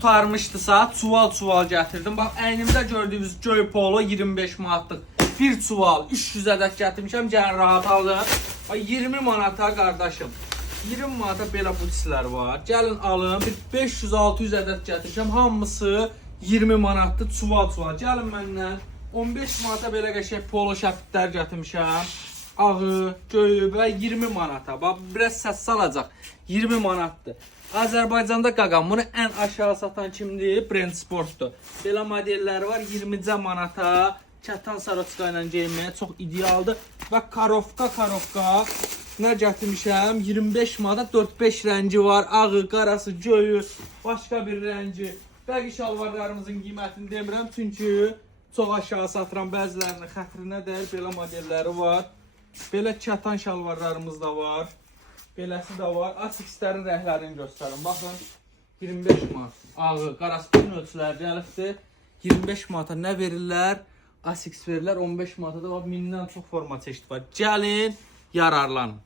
Qurtarmışdısa çuval gətirdim. Bax əynimdə gördüyünüz göy polo 25 manatlıq. Bir çuval 300 ədəd gətirmişəm. Gəlin rahat alın. 20 manata qardaşım. 20 manata belə butislər var. Gəlin alın. Bir 500-600 ədəd gətirmişəm. Hamısı 20 manatdır. Çuval. Gəlin məndən. 15 manata belə qəşəng polo şəfitlər gətirmişəm. Ağı, göyü və 20 manata. Bax, biraz səs salacaq. 20 manatdır. Azərbaycanda qaqam, bunu ən aşağı satan kimdir? Brand Sportdur. Belə modelləri var, 20 manata. Kətan saroçka ilə geyinməyə çox idealdır. Və karovka. Nə gətirmişəm? 25 manata 4-5 rəngi var. Ağı, qarası, göyü, başqa bir rəngi. Bəqi şalvarlarımızın qiymətini demirəm, çünki çox aşağı satıram. Bəzilərinin xətrinə deyil, belə modelləri var. Belə kətan şalvarlarımız da var. Beləsi də var. Asicslərin rəhlərini göstərin. Baxın, 25 manat. Ağı, qarası bütün ölçüləri gəlibdir. 25 manata nə verirlər? Asics verirlər. 15 manata da var. 1000-dən çox forma çeşidi var. Gəlin, yararlanın.